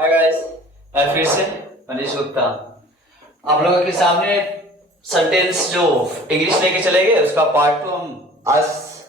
Hi guys, मैं फिर से मनीष गुप्ता आप लोगों के सामने सेंटेंस जो इंग्लिश लेके चले गए उसका पार्ट 2 हम आज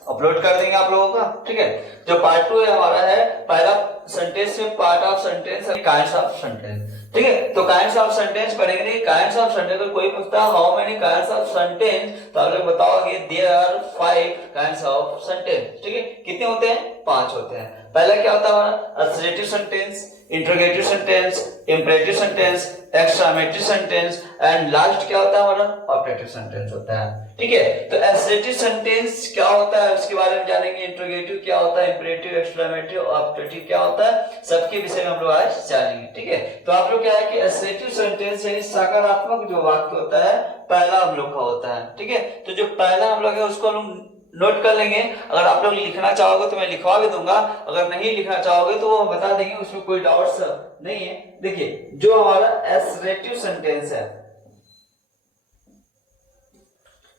अपलोड कर देंगे आप लोगों का। ठीक है, जो पार्ट 2 है हमारा है पहला सेंटेंस में part of sentence kinds of sentence. ठीक है, तो काइंड्स ऑफ सेंटेंस पढ़ेंगे नहीं। काइंड्स ऑफ सेंटेंस को कोई पूछता है how many kinds of sentence, तो आप लोग बताओगे there are 5 kinds of sentence. ठीक है, कितने होते हैं? 5 होते हैं। पहला क्या होता है हमारा? Assertive sentence, interrogative sentence, imperative sentence, exclamatory sentence and last क्या होता है हमारा? ऑब्जेक्टिव सेंटेंस होता है। ठीक है, तो असर्टिव सेंटेंस क्या होता है उसके बारे में जानेंगे, इंटरोगेटिव क्या होता है, इंपेरेटिव, एक्सक्लेमेटरी, ऑब्जेक्टिव क्या होता है, सबके विषय में हम लोग आज जानेंगे। ठीक है, तो आप लोग क्या है कि असर्टिव सेंटेंस यानी सकारात्मक जो वाक्य होता है पहला हम लोग का होता है। ठीक है, तो जो पहला हम लोग है उसको हम नोट कर लेंगे। अगर आप लोग लिखना चाहोगे तो मैं लिखवा भी दूंगा, अगर नहीं लिखना चाहोगे तो वो हम बता देंगे, उसमें कोई डाउट्स नहीं है। देखिए, जो हमारा असर्टिव सेंटेंस है,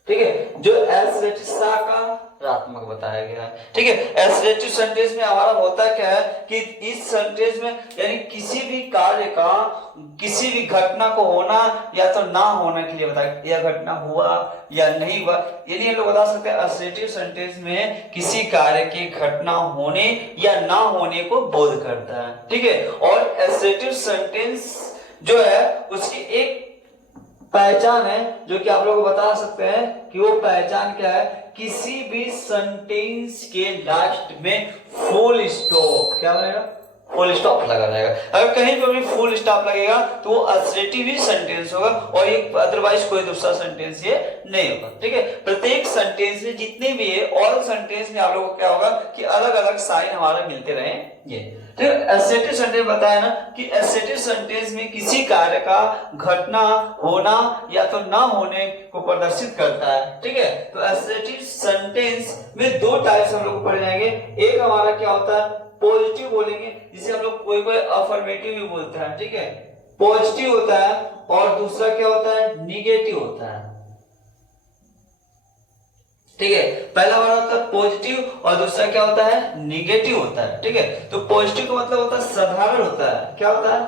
ठीक है, जो असर्टिव सकारात्मक बताया गया है। ठीक है, असर्टिव सेंटेंस में हमारा होता क्या है कि इस सेंटेंस में यानी किसी भी कार्य का किसी भी घटना को होना या तो ना होने के लिए बताया, यह घटना हुआ या नहीं हुआ, यानी हम लोग बता सकते हैं असर्टिव सेंटेंस में किसी कार्य की घटना होने या ना होने को बोध करता है। ठीक है, और असर्टिव सेंटेंस जो है उसकी एक पहचान है जो कि आप लोग को बता सकते हैं कि वो पहचान क्या है, किसी भी सेंटेंस के लास्ट में फुल स्टॉप क्या बनेगा? फुल स्टॉप लगा रहेगा। अगर कहीं पर भी फुल स्टॉप लगेगा तो वो असर्टिव ही सेंटेंस होगा और एक अदरवाइज कोई दूसरा सेंटेंस ये नहीं होगा। ठीक है, प्रत्येक सेंटेंस में जितने भी है ऑल सेंटेंस में आप लोगों को क्या होगा कि अलग अलग साइन हमारे मिलते रहेंगे। तो असर्टिव सेंटेंस बताया ना कि असर्टिव सेंटेंस में किसी कार्य का घटना होना या तो ना होने को प्रदर्शित करता है। ठीक है, तो असर्टिव सेंटेंस में दो टाइप्स हम लोग पढ़ जाएंगे। एक हमारा क्या होता है? पॉजिटिव बोलेंगे, जिसे हम लोग कोई कोई अफर्मेटिव भी बोलते हैं। ठीक है, पॉजिटिव होता है और दूसरा क्या होता है? निगेटिव होता है। ठीक है, पहला वाला होता है पॉजिटिव और दूसरा क्या होता है? निगेटिव होता है। ठीक है, तो पॉजिटिव का मतलब होता है साधारण होता है। क्या होता है?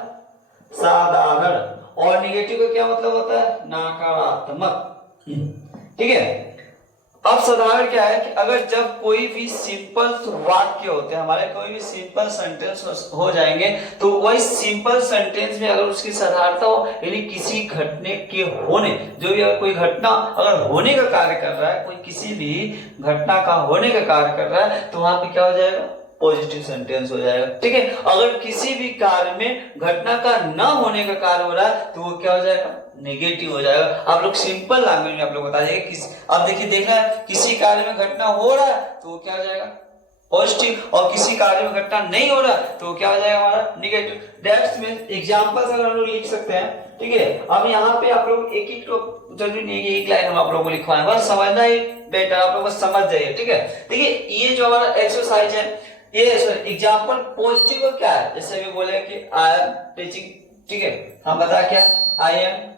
साधारण। और निगेटिव का क्या मतलब होता है? नकारात्मक। ठीक है, अब साधारण क्या है कि अगर जब कोई भी सिंपल वाक्य होते हैं हमारे, कोई भी सिंपल सेंटेंस हो जाएंगे तो वही सिंपल सेंटेंस में अगर उसकी साधारणता हो यानी किसी घटने के होने, जो भी अगर कोई घटना अगर होने का कार्य कर रहा है, कोई किसी भी घटना का होने का कार्य कर रहा है तो वहां पे क्या हो जाएगा? पॉजिटिव सेंटेंस हो जाएगा। ठीक है, अगर किसी भी कार्य में घटना का ना होने का कार्य हो रहा है तो वो क्या हो जाएगा? नेगेटिव हो जाएगा। आप लोग सिंपल लैंग्वेज में आप लोग बताइए किस, अब देखिए देखना है किसी कार्य में घटना हो रहा है तो वो क्या हो जाएगा? पॉजिटिव, और किसी कार्य में घटना नहीं हो रहा तो क्या हो जाएगा हमारा? निगेटिव। दैट्स मीन एग्जांपल्स अगर हम लोग लिख सकते हैं। ठीक है, अब यहाँ पे आप लोग एक एक तो जरूरी नहीं है एक लाइन हम आप लोगों को लिखवाएं, बस समझना ही बेटर, आप लोग बस समझ जाइए। ठीक है, देखिए ये जो हमारा एक्सरसाइज है ये एग्जांपल पॉजिटिव क्या है, जैसे भी बोले कि आई एम टीचिंग। ठीक है, हम बता क्या? आई एम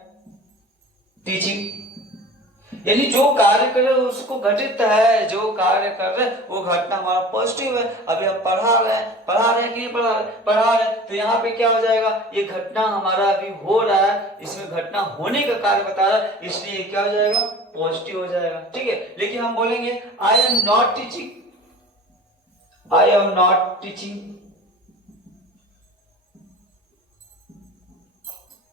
टीचिंग, यानी जो कार्य कर रहे हैं उसको घटित है, जो कार्य कर रहे हैं वो घटना हमारा पॉजिटिव है। अभी हम पढ़ा रहे हैं कि नहीं पढ़ा रहे हैं, तो यहाँ पे क्या हो जाएगा? ये घटना हमारा अभी हो रहा है, इसमें घटना होने का कार्य बता रहा है, इसलिए क्या हो जाएगा? पॉजिटिव हो जाएगा। ठीक है, लेकिन हम बोलेंगे I am not teaching, I am not teaching.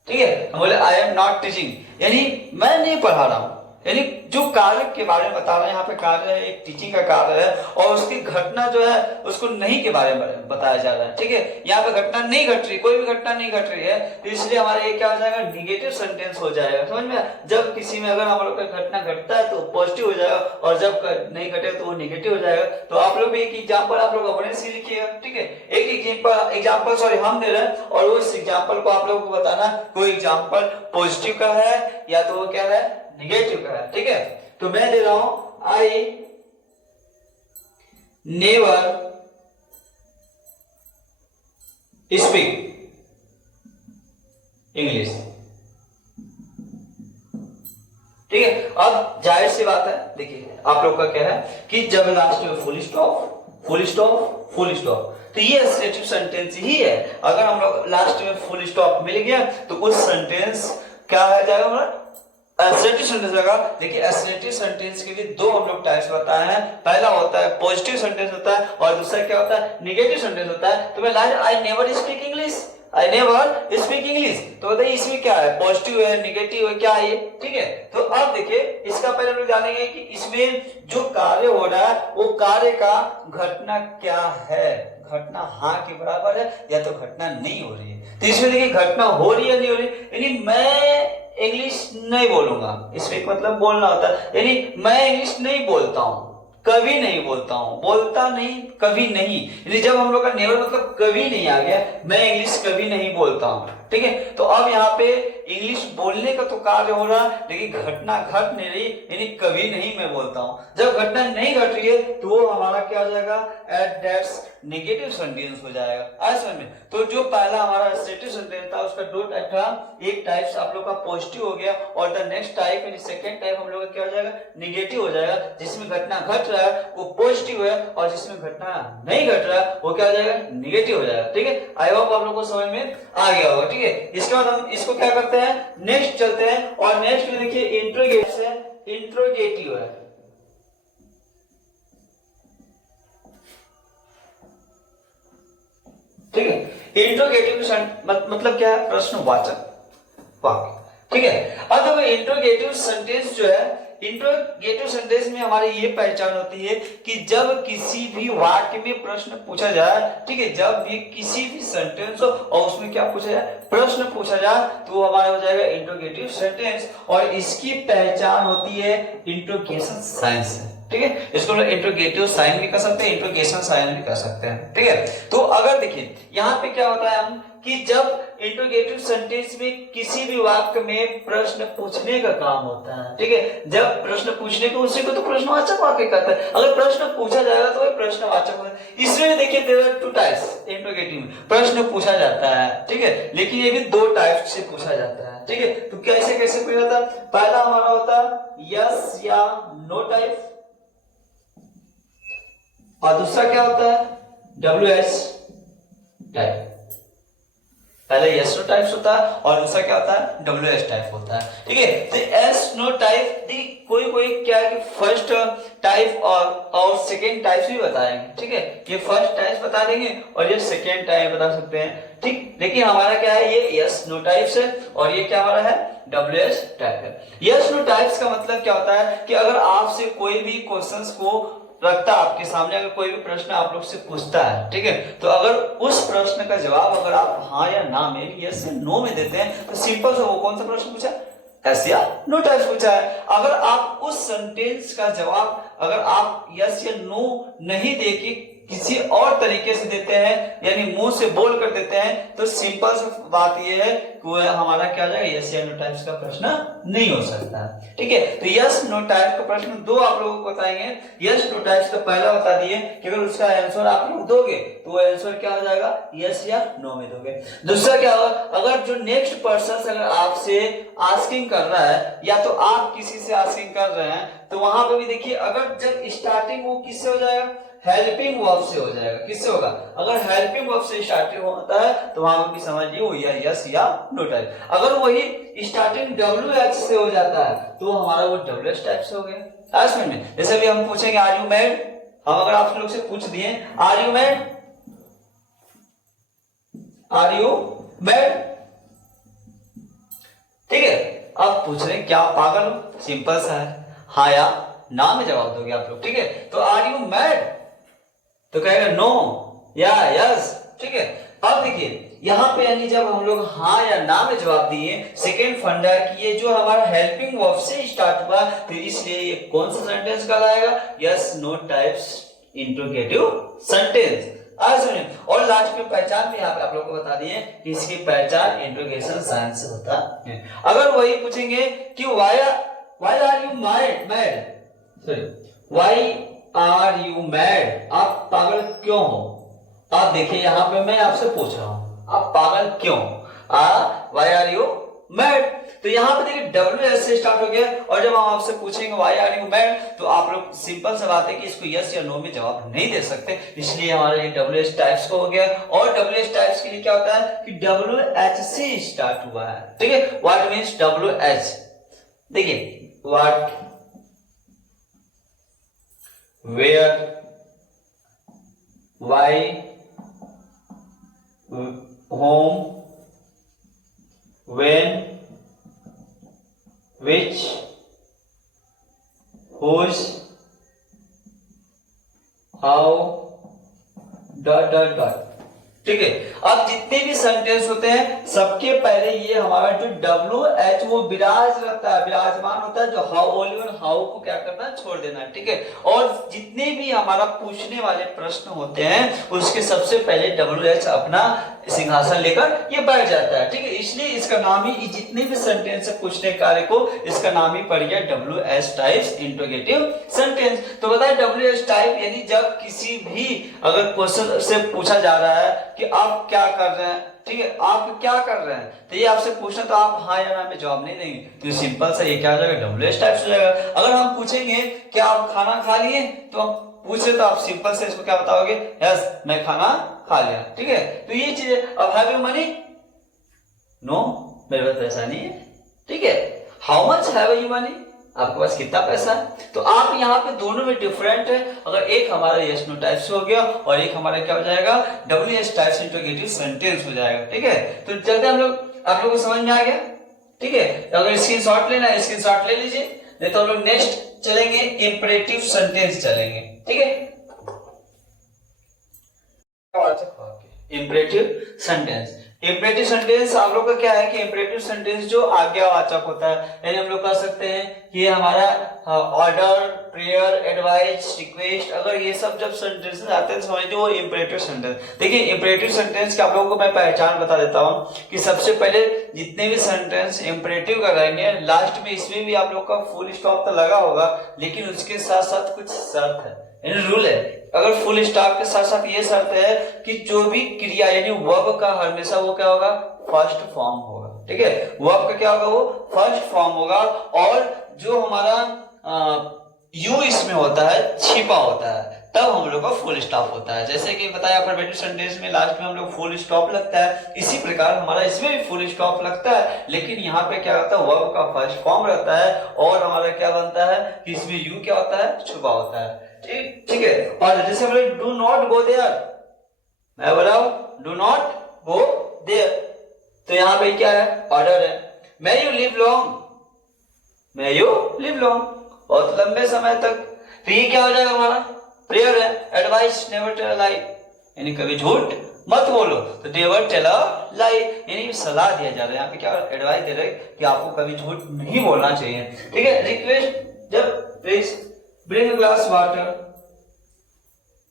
ठीक है, हम बोले आई एम नॉट टीचिंग यानी मैं नहीं पढ़ा रहा हूं, यानी जो कार्य के बारे में बता रहे हैं, यहाँ पे कार्य है एक टीचिंग का कार्य है और उसकी घटना जो है उसको नहीं के बारे में बताया जा रहा है। ठीक है, यहाँ पे घटना नहीं घट रही, कोई भी घटना नहीं घट रही है, तो इसलिए हमारा ये क्या हो जाएगा? निगेटिव सेंटेंस हो जाएगा। समझ में? जब किसी में अगर हम लोग का घटना घटता है तो पॉजिटिव हो जाएगा और जब नहीं घटे तो वो निगेटिव हो जाएगा। तो आप लोग भी एक एग्जाम्पल आप लोग अपने से लिखिएगा। ठीक है, एक एग्जाम्पल सॉरी हम दे रहे हैं और उस एग्जाम्पल को आप लोगों को बताना कोई एग्जाम्पल पॉजिटिव का है या तो वो क्या है? निगेटिव का है। ठीक है, तो मैं दे रहा हूं आई नेवर स्पीक इंग्लिश। ठीक है, अब जाहिर सी बात है, देखिए आप लोग का क्या है कि जब लास्ट में full stop full stop full stop, तो ये एसरेटिव सेंटेंस ही है। अगर हम लोग लास्ट में फुल स्टॉप मिल गया तो उस सेंटेंस क्या हो जाएगा हमारा एसरेटिव सेंटेंस लगा। देखिए एसरेटिव सेंटेंस के लिए दो हम लोग टाइप्स बताए हैं। पहला होता है पॉजिटिव सेंटेंस होता है और दूसरा क्या होता है नेगेटिव सेंटेंस होता है। तो मैं last I never speak English, I never speak English, तो बताइए इसमें क्या है, पॉजिटिव है नेगेटिव है क्या है ये, ठीक है। तो अब देखिए इसका पहले हम लोग जानेंगे कि इसमें जो कार्य हो रहा है वो कार्य का घटना क्या है, घटना हाँ के बराबर है या तो घटना नहीं हो रही है। तो इसमें देखिए घटना हो रही है नहीं हो रही, यानी मैं इंग्लिश नहीं बोलूंगा, इसमें मतलब बोलना होता है, यानी मैं इंग्लिश नहीं बोलता हूं, कभी नहीं बोलता हूं, बोलता नहीं कभी नहीं, यानी जब हम लोग का नेवर मतलब कभी नहीं आ गया, मैं इंग्लिश कभी नहीं बोलता हूं, ठीक है। तो अब यहाँ पे इंग्लिश बोलने का तो कार्य हो रहा है लेकिन घटना घट नहीं रही, यानी कभी नहीं मैं बोलता हूं। जब घटना नहीं घट रही है तो वो हमारा क्या हो जाएगा एट दैट्स नेगेटिव सेंटेंस हो जाएगा। आज समझ में, तो जो पहला हमारा एसरेटिव सेंटेंस था उसका दो टाइप था, एक टाइप आप लोग का पॉजिटिव हो गया और द नेक्स्ट टाइप यानी सेकंड टाइप हम लोग का क्या हो जाएगा नेगेटिव हो जाएगा। जिसमें घटना घट रहा है वो पॉजिटिव है और जिसमें घटना नहीं घट रहा है वो क्या हो जाएगा नेगेटिव हो जाएगा, ठीक है। आई होप आप लोग को समझ में आ गया होगा, ठीक है। इसके बाद हम इसको क्या करते हैं नेक्स्ट चलते हैं और नेक्स्ट में देखिए इंट्रोगेटिव है, इंट्रोगेटिव है, ठीक है। इंट्रोगेटिव मतलब क्या है प्रश्नवाचक वाक्य, ठीक है। अब देखो इंट्रोगेटिव सेंटेंस जो है, इंट्रोगेटिव सेंटेंस में हमारी ये पहचान होती है कि जब किसी भी वाक्य में प्रश्न पूछा जाए, ठीक है, जब भी किसी भी सेंटेंस हो और उसमें क्या पूछा जाए प्रश्न पूछा जाए तो वो हमारा हो जाएगा इंट्रोगेटिव सेंटेंस और इसकी पहचान होती है इंट्रोगेशन साइन से, ठीक है। इसको हम इंट्रोगेटिव साइन भी कर सकते हैं, इंट्रोगेशन साइन भी कर सकते हैं, ठीक है। तो अगर देखिए यहाँ पे क्या होता है हम कि जब इंट्रोगेटिव सेंटेंस में किसी भी वाक्य में प्रश्न पूछने का काम होता है, ठीक है, जब प्रश्न पूछने को उसी को तो प्रश्नवाचक वाक्य कहते हैं। अगर प्रश्न पूछा जाएगा तो वह प्रश्नवाचक होता है। इसमें देखिए there are two types interrogative में प्रश्न पूछा जाता है, ठीक है, लेकिन ये भी दो टाइप से पूछा जाता है, ठीक है। तो कैसे कैसे पूछा जाता है, पहला हमारा होता है यस या नो टाइप और दूसरा क्या होता है WS टाइप। पहले यस नो टाइप्स होता है और दूसरा क्या होता है WS टाइप होता है, ठीक है। तो एस नो टाइप कोई कोई क्या है कि फर्स्ट टाइप और सेकेंड टाइप भी बताएंगे, ठीक है। ये फर्स्ट टाइप बता देंगे और ये सेकेंड टाइप बता सकते हैं, ठीक। देखिए हमारा क्या है ये यस नो टाइप्स है और ये क्या हमारा है WS टाइप है। यस नो टाइप्स का मतलब क्या होता है कि अगर आपसे कोई भी क्वेश्चंस को रखता आपके सामने, अगर कोई भी प्रश्न आप लोग से पूछता है, ठीक है, तो अगर उस प्रश्न का जवाब अगर आप हाँ या ना में यस या नो में देते हैं तो सिंपल सा वो कौन सा प्रश्न पूछा यस या नो टाइप्स पूछा है। अगर आप उस सेंटेंस का जवाब अगर आप यस या नो नहीं देके किसी और तरीके से देते हैं यानी मुंह से बोल कर देते हैं तो सिंपल सी बात यह है कि वो हमारा क्या हो जाएगा यस या नो टाइप्स का प्रश्न नहीं हो सकता, ठीक है। तो यस नो टाइप का प्रश्न दो आप लोगों को बताएंगे। यस नो टाइप्स का पहला बता दिए कि अगर उसका आंसर आप लोग दोगे तो वो आंसर क्या हो जाएगा यस या नो में दोगे। दूसरा क्या होगा अगर जो नेक्स्ट पर्सन अगर आपसे आस्किंग कर रहा है या तो आप किसी से आस्किंग कर रहे हैं तो वहां पर भी देखिए अगर जब स्टार्टिंग वो किससे हो जाएगा हेल्पिंग वर्ब से हो जाएगा। किससे होगा अगर हेल्पिंग वर्ब से स्टार्टिंग होता है तो वहां पर भी समझिए वो या यस या नो टाइप। अगर वही स्टार्टिंग WH से हो जाता है तो हमारा वो WS टाइप से हो गया। आज में जैसे भी हम पूछेंगे आर यू मैरिड, हम अगर आप लोग से पूछ दिए are you married, are you married, ठीक है। अब पूछ रहे क्या पागल हो, सिंपल सा है हाँ या ना में जवाब दोगे आप लोग, ठीक है। तो आर यू मैरिड तो कहेगा नो या यस, ठीक है। अब देखिए यहाँ पे यानी जब हम लोग हाँ या ना में जवाब दिए सेकेंड फंडा कि ये जो हमारा हेल्पिंग वर्ब से स्टार्ट हुआ तो इसलिए ये कौन सा सेंटेंस कहलाएगा yes no types interrogative sentence. और लास्ट में पहचान भी यहाँ पे आप लोगों को बता दिए कि इसकी पहचान इंट्रोगेशन साइन से होता है। अगर वही पूछेंगे कि why are you mad, sorry why are you mad, आप पागल क्यों हो। आप देखिए यहाँ पे मैं आपसे पूछ रहा हूं आप पागल क्यों, व्हाई आर यू मैड। तो यहाँ पे देखिए WH से स्टार्ट हो गया, और जब हम आपसे पूछेंगे व्हाई आर यू मैड, तो आप लोग सिंपल सा बात है कि इसको यस या नो में जवाब नहीं दे सकते, इसलिए हमारा ये WH टाइप्स को हो गया। और WH टाइप्स के लिए क्या होता है कि WH से स्टार्ट हुआ है, ठीक है। व्हाट मीन्स WH, देखिए what, where, why, whom, when, which, whose, how, dot dot dot, ठीक है। अब जितने भी सेंटेंस होते हैं सबके पहले ये हमारा जो WH वो विराज रहता है, विराजमान होता है, जो हाउ ओनली वन हाउ को क्या करना है, छोड़ देना है, ठीक है। और जितने भी हमारा पूछने वाले प्रश्न होते हैं उसके सबसे पहले WH अपना सिंहासन लेकर ये बैठ जाता है, ठीक है। इसलिए इसका नाम ही, जितने भी सेंटेंस है पूछने कार्य को, इसका नाम ही पड़ गया WH टाइप्स इंट्रोगेटिव सेंटेंस। तो बताए WH टाइप यानी जब किसी भी अगर क्वेश्चन से पूछा जा रहा है कि आप क्या कर रहे हैं, ठीक है, आप क्या कर रहे हैं, तो ये आपसे पूछना, तो आप हाँ या ना में जवाब नहीं देंगे, तो सिंपल सा ये क्या हो जाएगा, WH टाइप्स हो जाएगा। अगर हम पूछेंगे कि आप खाना खा लिए, तो हम पूछे तो आप सिंपल से इसको क्या बताओगे, यस मैं खाना खा लिया, ठीक है। तो ये चीज है। अब हैव यू मनी, नो मेरे पास पैसा नहीं है, ठीक है। How much have you money, आपके पास कितना पैसा है। तो आप यहाँ पे दोनों में डिफरेंट है, अगर एक हमारा यस नो टाइप से हो गया और एक हमारा क्या हो जाएगा, WH टाइप इंट्रोगेटिव सेंटेंस हो जाएगा, ठीक है। तो चलते हम लोग, आप लोगों को समझ में आ गया, ठीक है। अगर स्क्रीनशॉट लेना है स्क्रीनशॉट ले लीजिए, नहीं तो हम लोग नेक्स्ट चलेंगे इंपरेटिव सेंटेंस चलेंगे, ठीक है। इंपरेटिव सेंटेंस, इंपरेटिव सेंटेंस आप लोग का क्या है कि इंपरेटिव सेंटेंस जो आज्ञावाचक होता है, यानी हम लोग कह सकते हैं कि ये हमारा ऑर्डर, प्रेयर, एडवाइस, रिक्वेस्ट, अगर ये सब जब सेंटेंसेस आते हैं तो समझिए वो इंपरेटिव सेंटेंस। देखिए इंपरेटिव सेंटेंस के आप लोगों को मैं पहचान बता देता हूँ कि सबसे पहले जितने भी सेंटेंस इंपरेटिव का रहेंगे, लास्ट में इसमें भी आप लोग का फुल स्टॉप तो लगा होगा, लेकिन उसके साथ साथ कुछ शर्त है, रूल है। अगर फुल स्टॉप के साथ साथ ये शर्त है कि जो भी क्रिया यानी वर्ब का हमेशा वो क्या होगा, फर्स्ट फॉर्म होगा, ठीक है। वर्ब का क्या होगा, वो फर्स्ट फॉर्म होगा, और जो हमारा यू इसमें होता है, छिपा होता है, तब हम लोग का फुल स्टॉप होता है। जैसे कि बताया अफर्मेटिव सेंटेंस में लास्ट में हम लोग फुल स्टॉप लगता है, इसी प्रकार हमारा इसमें भी फुल स्टॉप लगता है, लेकिन यहाँ पे क्या होता है, वर्ब का फर्स्ट फॉर्म रहता है, और हमारा क्या बनता है कि इसमें यू क्या होता है, छुपा होता है, ठीक है। और जैसे बोले डू नॉट गो देयर, मैं बोला डू नॉट गो देयर, तो यहाँ पे क्या है, ऑर्डर है। May you live long, may you live long, बहुत लंबे समय तक, तो ये क्या हो जाएगा हमारा, प्रेयर है। एडवाइस, नेवर टेल अ लाई, यानी कभी झूठ मत बोलो, तो नेवर टेल अ लाई यानी सलाह दिया जा रहा है, यहाँ पे क्या एडवाइस दे रहे हैं कि आपको कभी झूठ नहीं बोलना चाहिए, ठीक है। रिक्वेस्ट, जब please bring a glass water,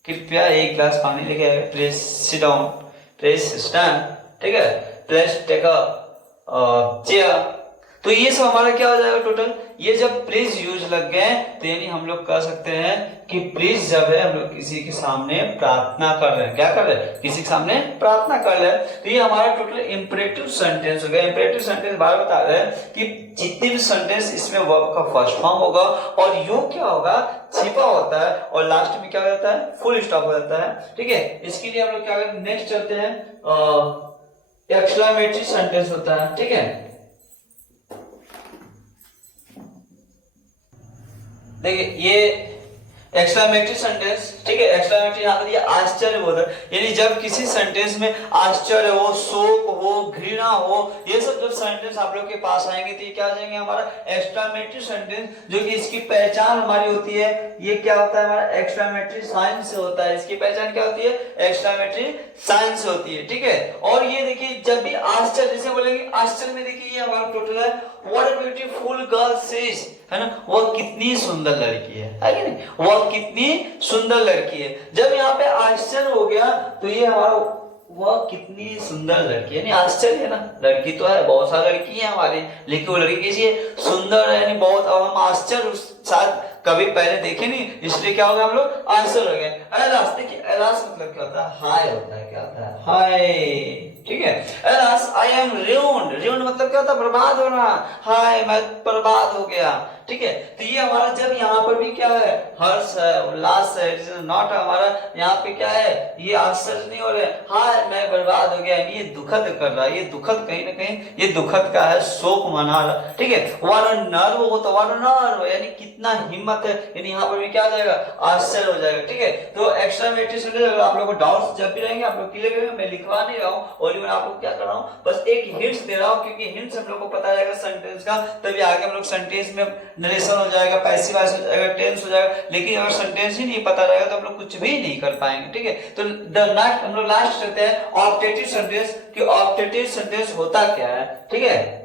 कृपया एक ग्लास पानी लेके आए, please sit down, please stand, ठीक है, प्लीज टेक अ चेयर। तो ये सब हमारा क्या हो जाएगा टोटल, ये जब प्लीज यूज लग गए तो यानी हम लोग कह सकते हैं कि प्लीज जब है हम लोग किसी के सामने प्रार्थना कर रहे हैं, क्या कर रहे हैं, किसी के सामने प्रार्थना कर रहे हैं, तो ये हमारा टोटल इंपरेटिव सेंटेंस हो गया। इंपरेटिव सेंटेंस बार बता रहे हैं कि जितने भी सेंटेंस इसमें वर्ब का फर्स्ट फॉर्म होगा, और यू क्या होगा, छिपा होता है, और लास्ट में क्या हो जाता है, फुल स्टॉप हो जाता है, ठीक है। इसके लिए हम लोग क्या करें, नेक्स्ट चलते हैं, एक्सक्लेमेटरी सेंटेंस होता है, ठीक है। देखिए ये एक्सक्लेमेटरी सेंटेंस, ठीक है। एक्सक्लेमेटरी यहाँ पर दिया आश्चर्यबोधक, यानी जब किसी सेंटेंस में आश्चर्य हो, शोक हो, घृणा हो, ये सब जब सेंटेंस आप लोग के पास आएंगे तो ये क्या आ जाएंगे, हमारा एक्सक्लेमेटरी सेंटेंस, जो कि इसकी पहचान हमारी होती है, ये क्या होता है, हमारा एक्सक्लेमेटरी साइन से होता है। इसकी पहचान क्या होती है, एक्सक्लेमेटरी साइन से होती है, ठीक है। और ये देखिए जब भी आश्चर्य, जैसे बोलेंगे आश्चर्य में, देखिए ये हमारा टोटल है, what a beautiful girl she is, है ना, वह कितनी सुंदर लड़की है कि नहीं, वह कितनी सुंदर लड़की है। जब यहाँ पे आश्चर्य हो गया तो ये हमारा वह कितनी सुंदर लड़की है, यानी आश्चर्य है ना, लड़की तो है, बहुत सारी लड़की है हमारी, लेकिन वो लड़की कैसी है, सुंदर है, यानी बहुत। अब हम आश्चर्य शायद कभी पहले देखे नहीं, इसलिए क्या हो गया, हम लोग आश्चर्य हो गए। एलास, देखिए एलास मतलब क्या होता है, हाय होता है, क्या होता है, हाय, ठीक है। Else I am ruined, ruined मतलब क्या होता है, बर्बाद होना, हाय मैं बर्बाद हो गया, ठीक है। तो ये हमारा जब यहाँ पर भी क्या है, हर्ष है, उल्लास है, नॉट हमारा यहाँ पे क्या है, ये आश्चर्य नहीं हो रहे, हाय मैं बर्बाद हो गया, ये दुखद कर रहा है, ये दुखद कहीं ना कहीं ये दुखद का है, शोक मना रहा, ठीक है। वाला नर्व होता, वाला नर्व यानी कितना हिम्मत है, यानी यहाँ पर भी क्या हो जाएगा, आश्चर्य हो जाएगा, ठीक है। तो एक्सक्लेमेटरी सेंटेंस अगर आप लोगों को डाउट्स जब भी रहेंगे आप लोग क्लियर करेंगे, मैं लिखवा नहीं रहा हूँ, और मैं आप लोग क्या कर रहा हूँ, बस एक हिंट्स दे रहा हूँ, क्योंकि हिंट्स हम लोग को पता रहेगा सेंटेंस का, तभी आगे हम लोग सेंटेंस में नरेशन हो जाएगा, पैसिव वॉइस हो जाएगा, टेंस हो जाएगा। लेकिन अगर सेंटेंस ही नहीं पता रहेगा तो हम लोग कुछ भी नहीं कर पाएंगे, ठीक है। तो द नेक्स्ट हम लोग लास्ट करते हैं ऑप्टेटिव सेंटेंस, कि ऑप्टेटिव सेंटेंस होता क्या है, ठीक है।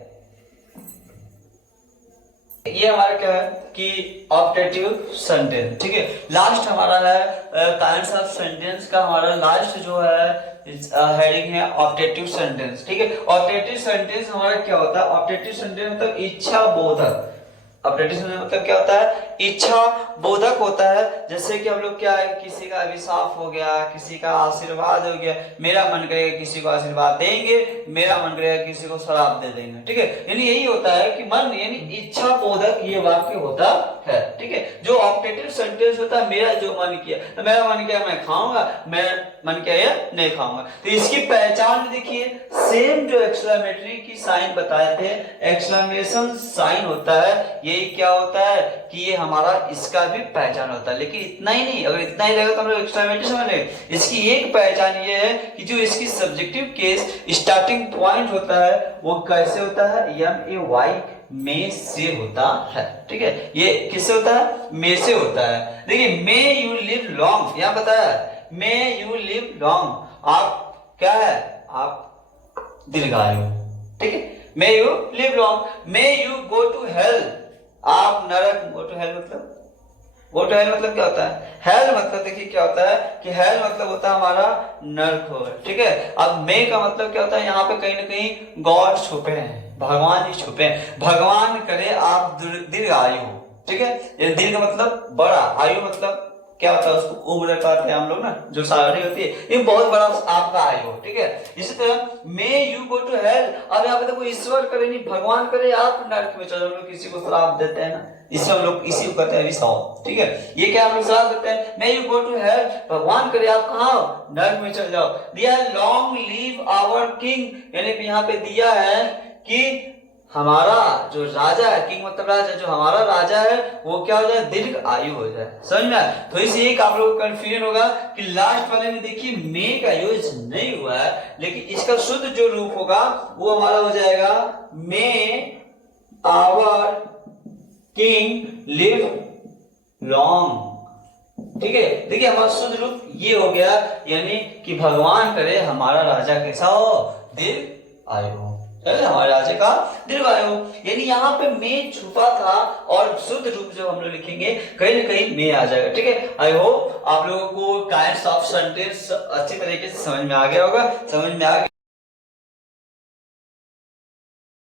ये हमारा क्या है कि ऑप्टेटिव सेंटेंस, ठीक है। लास्ट हमारा है काइंड्स ऑफ सेंटेंस का, हमारा लास्ट जो है हेडिंग है ऑप्टेटिव सेंटेंस, ठीक है। ऑप्टेटिव सेंटेंस हमारा क्या होता है, ऑप्टेटिव सेंटेंस मतलब इच्छा बोधक, ऑप्टेटिव सेंटेंस मतलब क्या होता है, इच्छा बोधक होता है। जैसे कि हम लोग क्या है, किसी का अभिशाप हो गया, किसी का आशीर्वाद हो गया, मेरा मन करेगा किसी को आशीर्वाद देंगे, मेरा मन करेगा किसी को शराब दे देंगे, ठीक है। यानी यही होता है कि मन यानी इच्छा बोधक ये वाक्य होता है, ठीक है। जो ऑप्टेटिव सेंटेंस होता है, मेरा जो मन किया, तो मेरा मन किया मैं खाऊंगा, मैं मन किया या नहीं खाऊंगा, तो इसकी पहचान में देखिए सेम जो एक्सक्लेमेटरी की साइन बताए थे, एक्सक्लेमेशन साइन होता है, यही क्या होता है कि ये हमारा इसका भी पहचान होता है। लेकिन इतना ही नहीं, अगर इतना ही रहेगा तो हम लोग एक्सक्लेमेटरी समझ लेंगे। इसकी एक पहचान ये है कि जो इसकी सब्जेक्टिव केस स्टार्टिंग पॉइंट होता है वो कैसे होता है, MAY में से होता है, ठीक है। ये किससे होता है, में से होता है। देखिए मे यू लिव लॉन्ग, यहां बताया मे यू लिव लॉन्ग, आप क्या है, आप दीर्घायु, ठीक है। May you live long, may you go to hell, आप नरक, गो टू हेल मतलब, गो टू हेल मतलब क्या होता है, हेल मतलब देखिए क्या होता है कि हेल मतलब होता है हमारा नरक हो, ठीक है। अब मे का मतलब क्या होता है, यहाँ पे कहीं ना कहीं गॉड छुपे हैं, भगवान जी छुपे हैं, भगवान करे आप दीर्घ आयु, ठीक है। ये दीर्घ मतलब बड़ा, आयु मतलब क्या होता है, उसको उम्र कहते हैं हम लोग ना, जो सारी होती है, ये बहुत बड़ा आपका आयु, ठीक है। इसी तरह may you go to hell, अब यहाँ पे देखो ईश्वर करे नहीं, भगवान करे आप नरक में चलो, हम लोग किसी को श्राप देते हैं ना, इसे हम लोग इसी को कहते हैं विश्राप, ठीक है। ये क्या हम लोग श्राप देते हैं, may you go to hell, भगवान करे आप कहाँ नरक में चल जाओ। दिया है लॉन्ग लिव आवर किंग, यानी यहाँ पे दिया है कि हमारा जो राजा है, किंग मतलब राजा, जो हमारा राजा है वो क्या हो जाए, दीर्घ आयु हो जाए, समझ में। तो इसलिए आप लोगों को कंफ्यूजन होगा कि लास्ट वाले में देखिए मे का यूज नहीं हुआ है, लेकिन इसका शुद्ध जो रूप होगा वो हमारा हो जाएगा मे आवर किंग लिव लॉन्ग, ठीक है। देखिए हमारा शुद्ध रूप ये हो गया, यानी कि भगवान करे हमारा राजा कैसा हो, दीर्घ आयु हो, हमारे राजा का दीर्घायु, यानी यहाँ पे में छुपा था, और शुद्ध रूप जो हम लोग लिखेंगे कहीं ना कहीं में आ जाएगा, ठीक है। आई होप आप लोगों को काइंड्स ऑफ सेंटेंस अच्छी तरीके से समझ में आ गया होगा, समझ में आ गया।